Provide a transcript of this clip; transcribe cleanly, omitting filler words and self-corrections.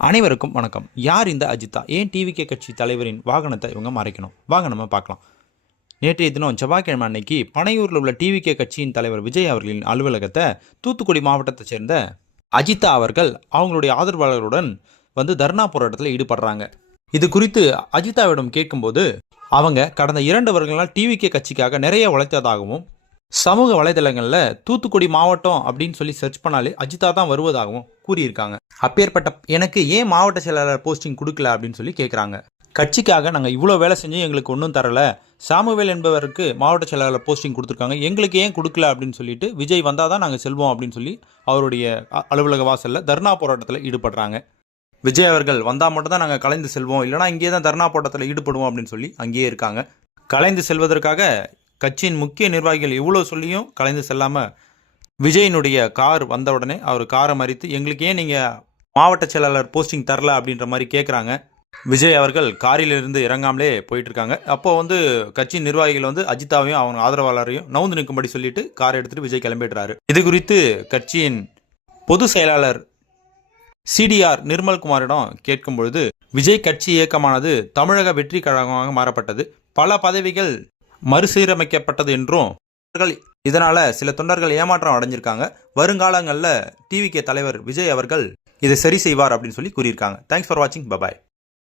அனைவருக்கும் வணக்கம். யார் இந்த அஜிதா? ஏன் டிவிகே கட்சி தலைவரின் வாகனத்தை இவங்க மறைக்கணும்? வாங்க நம்ம பார்க்கலாம். நேற்றைய தினம் செவ்வாய்க்கிழமை அன்னைக்கு பனையூரில் உள்ள டிவிகே கட்சியின் தலைவர் விஜய் அவர்களின் அலுவலகத்தை தூத்துக்குடி மாவட்டத்தைச் சேர்ந்த அஜிதா அவர்கள் அவங்களுடைய ஆதரவாளர்களுடன் வந்து தர்ணா போராட்டத்தில் ஈடுபடுறாங்க. இது குறித்து அஜிதாவிடம் கேட்கும்போது அவங்க கடந்த 2 வருடங்களால் டிவிகே கட்சிக்காக நிறைய உழைத்ததாகவும் சமூக வலைதளங்களில் தூத்துக்குடி மாவட்டம் அப்படின்னு சொல்லி சர்ச் பண்ணாலே அஜிதா தான் வருவதாகவும் கூறியிருக்காங்க. அப்பேற்பட்ட எனக்கு ஏன் மாவட்ட செயலாளர் போஸ்டிங் கொடுக்கல அப்படின்னு சொல்லி கேட்குறாங்க. கட்சிக்காக நாங்கள் இவ்வளோ வேலை செஞ்சு எங்களுக்கு ஒன்றும் தரல, சாமுவேல் என்பவருக்கு மாவட்ட செயலாளர் போஸ்டிங் கொடுத்துருக்காங்க, எங்களுக்கு ஏன் கொடுக்கல அப்படின்னு சொல்லிட்டு விஜய் வந்தால் தான் நாங்கள் செல்வோம் அப்படின்னு சொல்லி அவருடைய அலுவலக வாசலில் தர்ணா போராட்டத்தில் ஈடுபடுறாங்க. விஜய் அவர்கள் வந்தால் மட்டும் தான் நாங்கள் கலைந்து செல்வோம், இல்லைனா இங்கே தான் தர்ணா போராட்டத்தில் ஈடுபடுவோம் அப்படின்னு சொல்லி அங்கேயே இருக்காங்க. கலைந்து செல்வதற்காக கட்சியின் முக்கிய நிர்வாகிகள் இவ்வளோ சொல்லியும் கலைந்து செல்லாமல் விஜயினுடைய கார் வந்த உடனே அவர் காரை மறித்து எங்களுக்கு ஏன் நீங்கள் மாவட்ட செயலாளர் போஸ்டிங் தரல அப்படின்ற மாதிரி கேட்குறாங்க. விஜய் அவர்கள் காரிலிருந்து இறங்காமலே போயிட்டுருக்காங்க. அப்போது கட்சியின் நிர்வாகிகள் அஜிதாவையும் அவங்க ஆதரவாளரையும் நவுந்து நிற்கும்படி சொல்லிட்டு காரை எடுத்துகிட்டு விஜய் கிளம்பிடுறாரு. இது குறித்து கட்சியின் பொதுச் செயலாளர் சிடிஆர் நிர்மல்குமாரிடம் கேட்கும் பொழுது விஜய் கட்சி இயக்கமானது தமிழக வெற்றி கழகமாக மாறப்பட்டது, பல பதவிகள் மறுசீரமைக்கப்பட்டது என்றும் இதனால சில தொண்டர்கள் ஏமாற்றம் அடைஞ்சிருக்காங்க, வருங்காலங்களில் டிவிகே தலைவர் விஜய் அவர்கள் இதை சரி செய்வார் அப்படின்னு சொல்லி கூறியிருக்காங்க. தேங்க்ஸ் ஃபார் வாட்சிங். பபாய்.